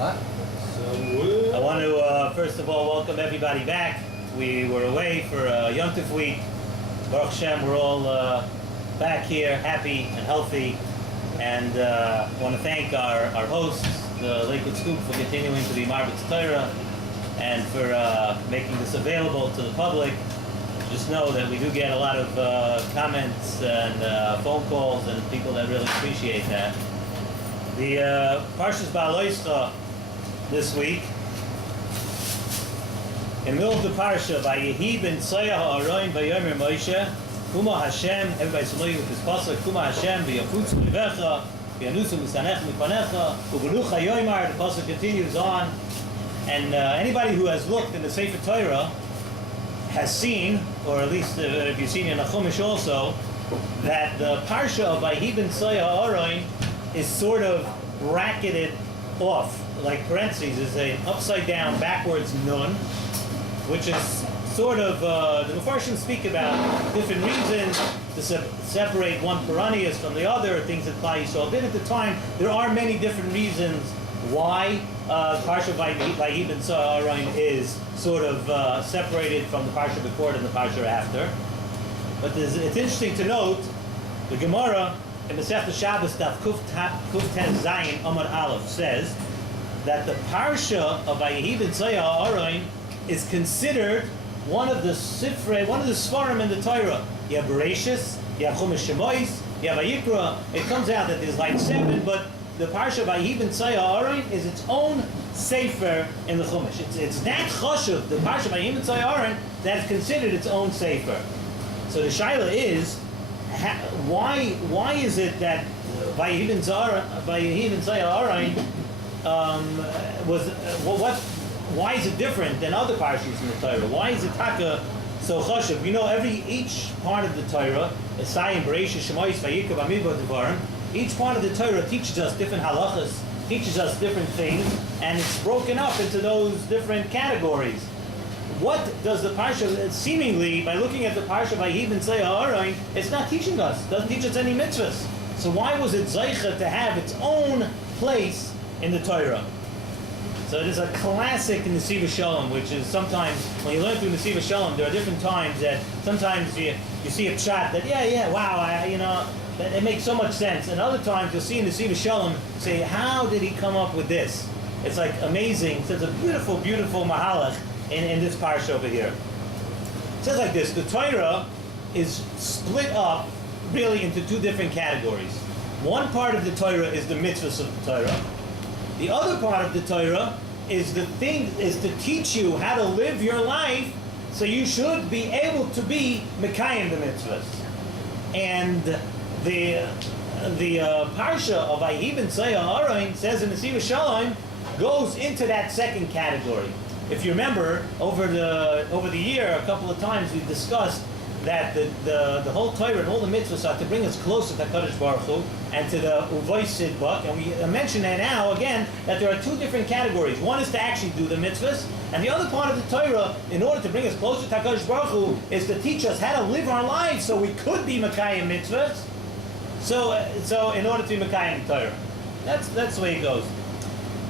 I want to first of all welcome everybody back. We were away for Yom Tov week. Baruch Hashem, we're all back here, happy and healthy, and I want to thank our hosts, the Lakewood Scoop, for continuing to be Marbitz Torah and for making this available to the public. Just know that we do get a lot of comments and phone calls and people that really appreciate that. The Parshas Bhaloshcha this week, in the middle of the parsha, Vayehi ben Tzayah ha'aroin vayomer Moshe, Kuma Hashem, everybody's familiar with this pasuk, Kuma Hashem, v'yafutz mivecha, v'yanusu misanech mipanecha, u'beluch hayoymar, the pasuk continues on, and anybody who has looked in the Sefer Torah has seen, or at least if you've seen in the Chumash also, that the parsha of Vayehi ben Tzayah ha'aroin is sort of bracketed off, like parentheses, is an upside down backwards nun, which is sort of, the Mepharshim speak about different reasons to separate one Puranius from the other, things that Klal Yisrael did at the time. There are many different reasons why Parsha Vayehi ben Tzayah is sort of separated from the Parsha before and the Parsha after. But it's interesting to note, the Gemara in the Masechta Shabbos Daf Kuf Tes Zayin Amud Aleph says that the Parsha of Vayehi ben Tzayah is considered one of the Sfarim in the Torah. You have Bereshis, you have Chumash Shemois, you have Vayikra. It comes out that there's like 7, but the Parsha of Vayehi ben Tzayah is its own Sefer in the Chumash. It's that Choshev, the Parsha of Vayehi ben Tzayah, that's considered its own Sefer. So the Shaila is, why is it that Vayehi ben Tzayah why is it different than other parshas in the Torah? Why is it taka so chashuv? We know each part of the Torah, Esayim, Bereshis, Shemois, Vayikra, Bamidbar, Devarim, each part of the Torah teaches us different halachas, teaches us different things, and it's broken up into those different categories. What does the parsha, seemingly, by looking at the parsha by Vayehi ben Tzayah, it's not teaching us, doesn't teach us any mitzvahs. So why was it Zeicha to have its own place in the Torah? So it is a classic in the Nesiva Shalom, which is sometimes, when you learn through Nesiva Shalom, there are different times that sometimes you see a pshat that, wow, that it makes so much sense. And other times you'll see in Nesiva Shalom, say, how did he come up with this? It's like amazing. So it's a beautiful, beautiful mahalach in this parsha over here. It says like this: the Torah is split up really into 2 different categories. One part of the Torah is the mitzvahs of the Torah. The other part of the Torah is to teach you how to live your life, so you should be able to be mekayim the mitzvahs. And the parsha of Vayehi ben Tzayah says in the Nesiva Shalom goes into that second category. If you remember, over the year, a couple of times we've discussed that the whole Torah and all the mitzvahs are to bring us closer to HaKadosh Baruch Hu and to the Uvay Sidbak. And we mention that now, again, that there are 2 different categories. One is to actually do the mitzvahs, and the other part of the Torah, in order to bring us closer to HaKadosh Baruch Hu, is to teach us how to live our lives so we could be Mekayim mitzvahs. So in order to be Mekayim Torah. That's the way it goes.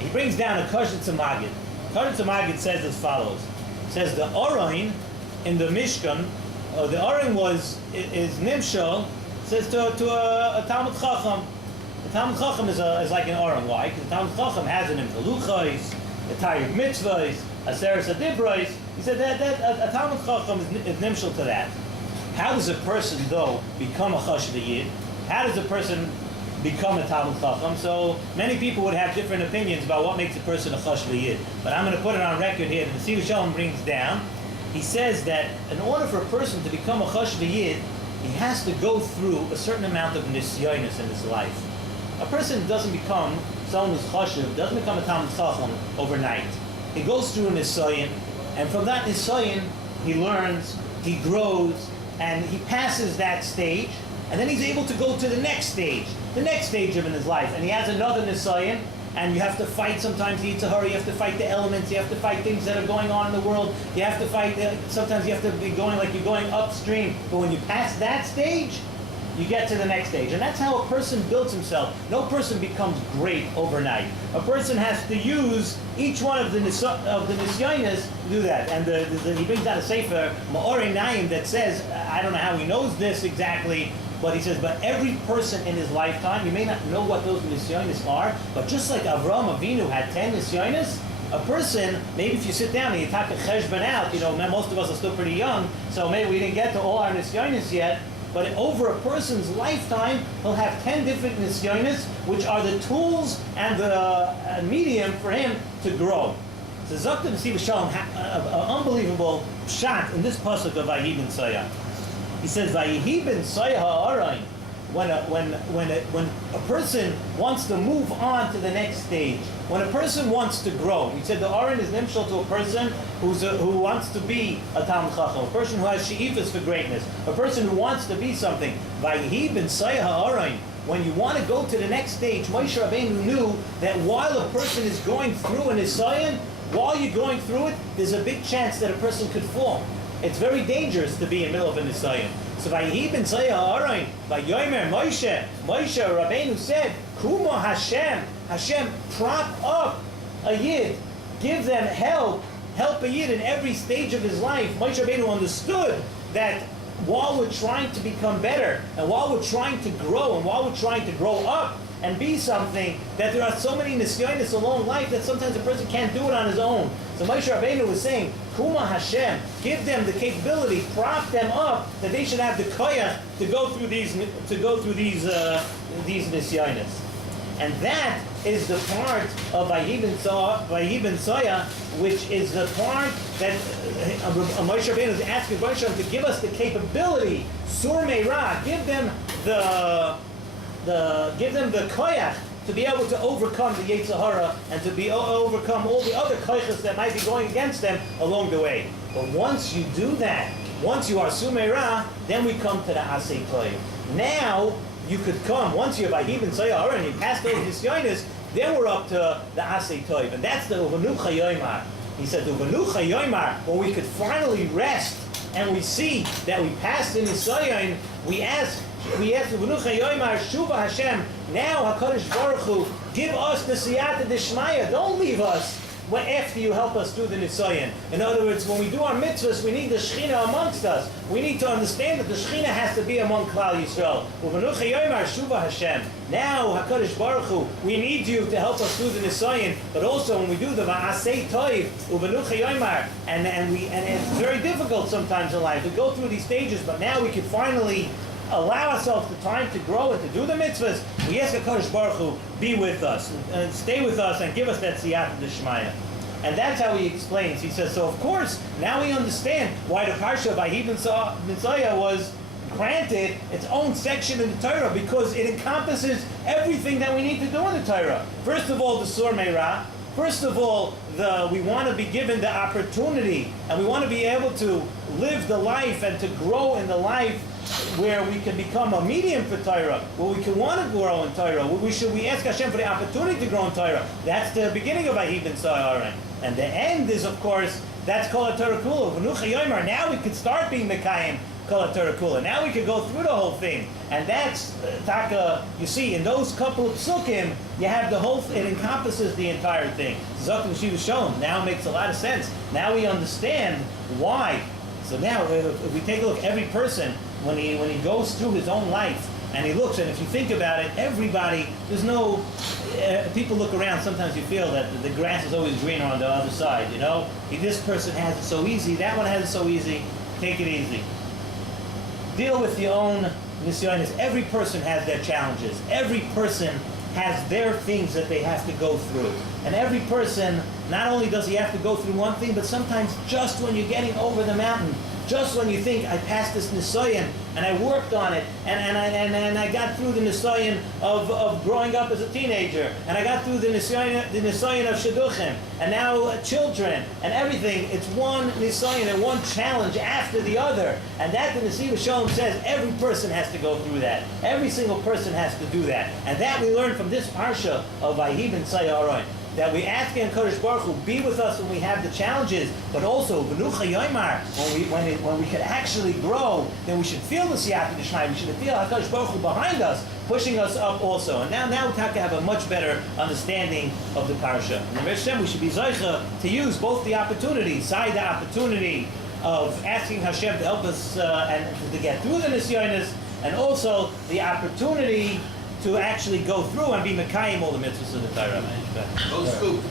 He brings down a Kashetz Magid. Kashetz Magid says as follows. It says the Orain in the Mishkan, the Aron is Nimshal, says to a Talmud Chacham. The Talmud Chacham is like an Aron. Why? Because the Talmud Chacham has an Imtaluchais, a Tayyib Mitzvahs, a Seres Adibrais. He said that a Talmud Chacham is Nimshal to that. How does a person, though, become a Chashuv Yid? How does a person become a Talmud Chacham? So many people would have different opinions about what makes a person a Chashuv Yid. But I'm going to put it on record here. The Nesiva Shalom brings down. He says that in order for a person to become a Chashuv Yid, he has to go through a certain amount of nisyonos in his life. A person doesn't become someone who's Chashuv, doesn't become a Talmud Chacham overnight. He goes through a nisyon, and from that nisyon, he learns, he grows, and he passes that stage, and then he's able to go to the next stage of in his life, and he has another nisyon, and you have to fight sometimes the Yitzhahara, you have to fight the elements, you have to fight things that are going on in the world, you have to fight, sometimes you have to be going like you're going upstream, but when you pass that stage, you get to the next stage. And that's how a person builds himself. No person becomes great overnight. A person has to use each one of the nisyonis to do that. And he brings out a sefer, Ma'orei Naim, that says, I don't know how he knows this exactly, but he says, but every person in his lifetime, you may not know what those nisyonis are, but just like Avraham Avinu had 10 nisyonis, a person, maybe if you sit down and you talk a cheshbon out, most of us are still pretty young, so maybe we didn't get to all our nisyonis yet, but over a person's lifetime, he'll have 10 different nisyonis, which are the tools and the medium for him to grow. So Zakta Nesiv Shalom, an unbelievable shot in this pasuk of Vayihi ben Soya. He says, Vayihi ben Soya ha'arayin. When a person wants to move on to the next stage, when a person wants to grow, he said the Aron is nimshal to a person who wants to be a Talmid Chacham, a person who has she'ifas for greatness, a person who wants to be something. Vayihi ben Soya ha'arayin. When you want to go to the next stage, Moshe Rabbeinu knew that while a person is going through an Nisayon, while you're going through it, there's a big chance that a person could fall. It's very dangerous to be in the middle of a Nisayon. So Vayihi ben Soya ha'arayin, Vayomer Moshe Rabbeinu said, Kuma Hashem, prop up a Yid, give them help a Yid in every stage of his life. Moshe Rabbeinu understood that while we're trying to become better, and while we're trying to grow, and while we're trying to grow up and be something, that there are so many nisyonis along life that sometimes a person can't do it on his own. So Moshe Rabbeinu was saying, Kuma Hashem, give them the capability, prop them up, that they should have the koyach to go through these nisyonis. And that is the part of Vayihi ben Soya, which is the part that Moshe Rabbeinu is asking Moshe to give us the capability, Sur Meirah, give them the koyach to be able to overcome the Yetzer Hara and to be overcome all the other koyachas that might be going against them along the way. But once you do that, once you are Sur Meirah, then we come to the Asay Toiv. Now you could come, once you're Vayihi ben Soya and you pass those nisyonis, then we're up to the Asay Toiv, and that's the Uvanucha Yoimar. He said, Uvanucha Yoimar, when we could finally rest and we see that we passed the Nisayon, we ask Uvanucha Yoimar, Shuva Hashem, now HaKadosh Baruch Hu, give us the Siyata Deshmaya, don't leave us after you help us do the Nisayon. In other words, when we do our mitzvahs, we need the Shechina amongst us. We need to understand that the Shechina has to be among Klal Yisrael. Uvanucha Yoimar Shuva Hashem. Now, HaKadosh Baruch Hu, we need you to help us do the Nisayon, but also when we do the Va'asei Toiv, Uvanucha Yoimar, and it's very difficult sometimes in life. We go through these stages, but now we can finally allow ourselves the time to grow and to do the mitzvahs. We ask HaKadosh Baruch Hu, be with us, and stay with us, and give us that siyata d'shmaya. And that's how he explains. He says, so of course, now we understand why the Parsha of Vayihi ben Soya was granted its own section in the Torah, because it encompasses everything that we need to do in the Torah. First of all, the Sur Meirah. First of all, we want to be given the opportunity, and we want to be able to live the life and to grow in the life where we can become a medium for Torah, where we can want to grow in Torah, where we ask Hashem for the opportunity to grow in Torah. That's the beginning of Vayihi ben Soya. And the end is, of course, that's Kol HaTorah Kula. V'nucha Yomer, now we can start being Mekayim Kol HaTorah Kula. Now we can go through the whole thing. And that's, you see, in those couple of psukim, you have the whole, it encompasses the entire thing. Zakta Nesiv Shalom now makes a lot of sense. Now we understand why. So now, if we take a look, every person, when he goes through his own life, and he looks, and if you think about it, everybody, there's no, people look around, sometimes you feel that the grass is always greener on the other side, This person has it so easy, that one has it so easy, take it easy. Deal with your own nisyonis. Every person has their challenges. Every person has their things that they have to go through. And every person, not only does he have to go through one thing, but sometimes just when you're getting over the mountain, just when you think, I passed this Nisayon, and I worked on it, and I got through the Nisayon of growing up as a teenager, and I got through the Nisayon of Shidduchim, and now children, and everything, it's one Nisayon and one challenge after the other. And that the Nesiv Shalom says, every person has to go through that. Every single person has to do that. And that we learn from this Parsha of Vayihi ben Soya. that we ask in Kodesh Baruch Hu, be with us when we have the challenges, but also V'nucha Yoimar, when we can actually grow, then we should feel the Siyata D'Shmai. We should feel HaKadosh Baruch Hu behind us, pushing us up also. And now we have a much better understanding of the parasha. And the Hashem, we should be Zoicha to use both the opportunities, the opportunity of asking Hashem to help us and to get through the Nisyonis, and also the opportunity to actually go through and be Mekayim all the mitzvahs of the Torah. Go scoop.